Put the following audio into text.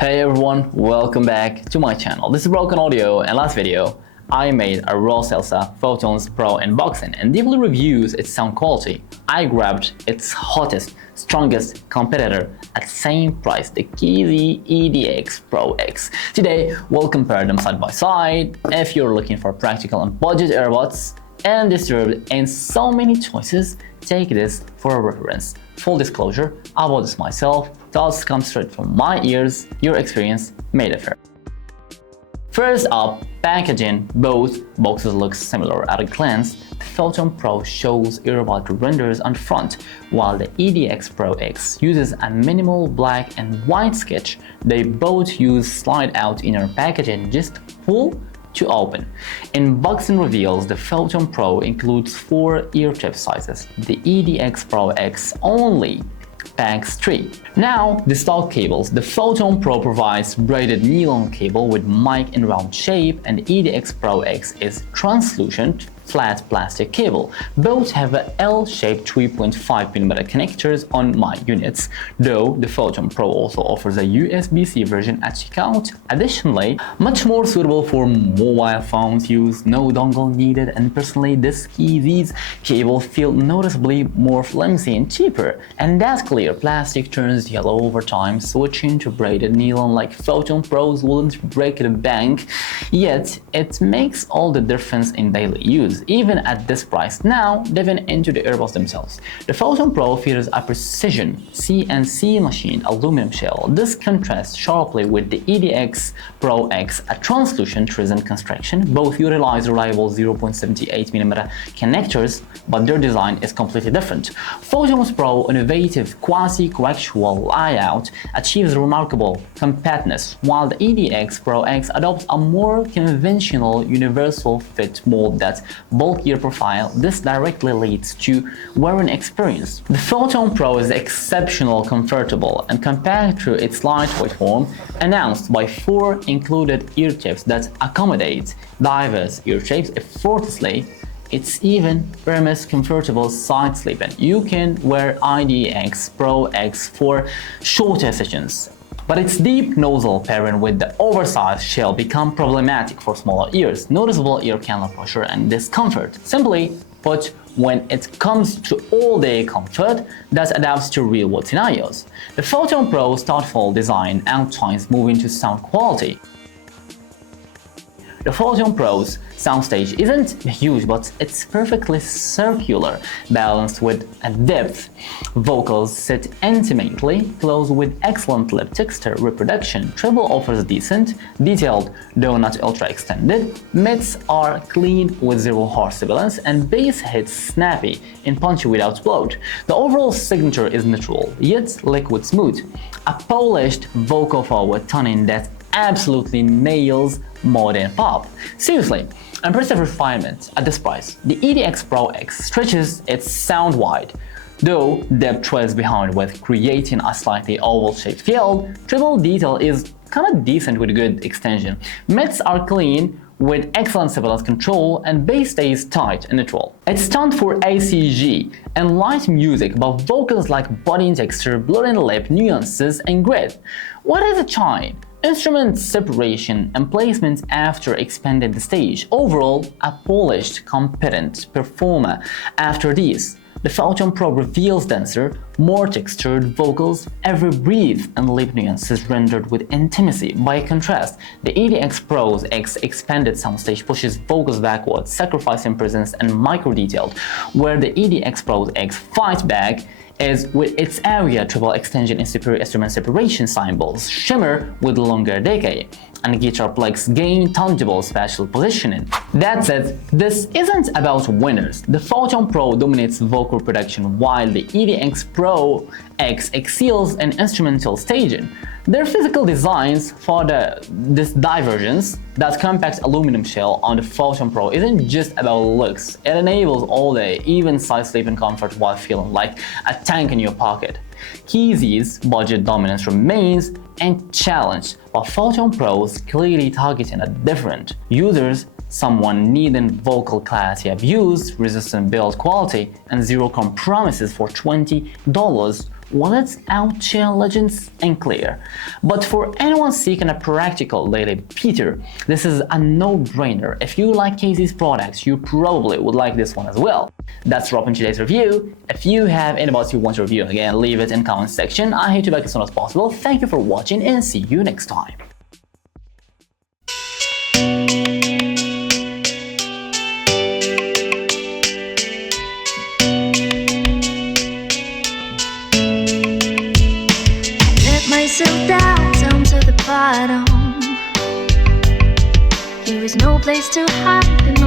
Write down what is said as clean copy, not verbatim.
Hey everyone, welcome back to my channel. This is Broken Audio, and last video I made a ROSESELSA Photon's Pro unboxing and deeply reviews its sound quality. I grabbed its hottest, strongest competitor at same price, the KZ EDX Pro X. Today we'll compare them side by side. If you're looking for practical and budget earbuds and disturbed in so many choices, take this for a reference. Full disclosure, I bought this myself, thoughts come straight from my ears, your experience may differ. First up, packaging. Both boxes look similar at a glance. The Photon Pro shows earbud renders on front, while the EDX Pro X uses a minimal black and white sketch. They both use slide-out inner packaging, just pull to open. Unboxing reveals the Photon Pro includes 4 ear tip sizes. The EDX Pro X only packs 3. Now, the stock cables. The Photon Pro provides braided nylon cable with mic in round shape, and the EDX Pro X is translucent flat plastic cable. Both have a L-shaped 3.5mm connectors on my units, though the Photon Pro also offers a USB-C version at checkout. Additionally, much more suitable for mobile phones use, no dongle needed, and personally this KZ's cable feel noticeably more flimsy and cheaper, and that clear plastic turns yellow over time. Switching to braided nylon like Photon Pros wouldn't break the bank, yet it makes all the difference in daily use. Even at this price. Now, diving into the earbuds themselves. The Photon Pro features a precision CNC machined aluminum shell. This contrasts sharply with the EDX Pro X, a translucent resin construction. Both utilize reliable 0.78mm connectors, but their design is completely different. Photon's Pro innovative quasi-coaxial layout achieves remarkable compactness, while the EDX Pro X adopts a more conventional universal fit mold that bulkier profile. This directly leads to wearing experience. The Photon Pro is exceptionally comfortable and compact through its lightweight form, announced by 4 included ear tips that accommodate diverse ear shapes effortlessly. It's even permits comfortable side sleeping. You can wear EDX Pro X for shorter sessions, but its deep nozzle pairing with the oversized shell become problematic for smaller ears, noticeable ear canal pressure and discomfort. Simply put, when it comes to all-day comfort that adapts to real-world scenarios. The Photon Pro's thoughtful design outshines moving to sound quality. The Photon Pro's soundstage isn't huge, but it's perfectly circular, balanced with a depth. Vocals sit intimately close with excellent lip texture reproduction. Treble offers decent, detailed though not ultra-extended. Mids are clean with zero harsh sibilance, and bass hits snappy and punchy without bloat. The overall signature is neutral, yet liquid smooth. A polished vocal forward toning that absolutely nails modern pop. Seriously, impressive refinement at this price. The EDX Pro X stretches its sound wide, though depth trails behind with creating a slightly oval-shaped field. Treble detail is kinda decent with good extension. Mids are clean with excellent sibilance control, and bass stays tight and neutral. It's tuned for ACG and light music, but vocals like body and texture, blurring lip, nuances, and grit. What is a chime? Instrument separation and placement after expanding the stage. Overall, a polished, competent performer. After these, the Photon Pro reveals denser, more textured vocals, every breath and lip nuances rendered with intimacy. By contrast, the EDX Pro X expanded soundstage pushes vocals backwards, sacrificing presence and micro-detailed, where the EDX Pro X fights back is with its area treble extension and superior instrument separation cymbals, shimmer with longer decay, and guitar plugs gain tangible spatial positioning. That said, this isn't about winners. The Photon Pro dominates vocal production while the EDX Pro X excels in instrumental staging. Their physical designs for this divergence, that compact aluminum shell on the Photon Pro isn't just about looks. It enables all-day, even-side sleeping comfort while feeling like a tank in your pocket. KZ's budget dominance remains unchallenged, while Photon Pro's clearly targeting a different users, someone needing vocal clarity abuse, resistant build quality, and zero compromises for $20 Well, it's intelligent and clear. But for anyone seeking a practical daily beater, this is a no-brainer. If you like Casey's products, you probably would like this one as well. That's wrap in today's review. If you have any bots you want to review, again, leave it in the comment section. I hate to back as soon as possible. Thank you for watching and see you next time. Myself down to the bottom. There is no place to hide.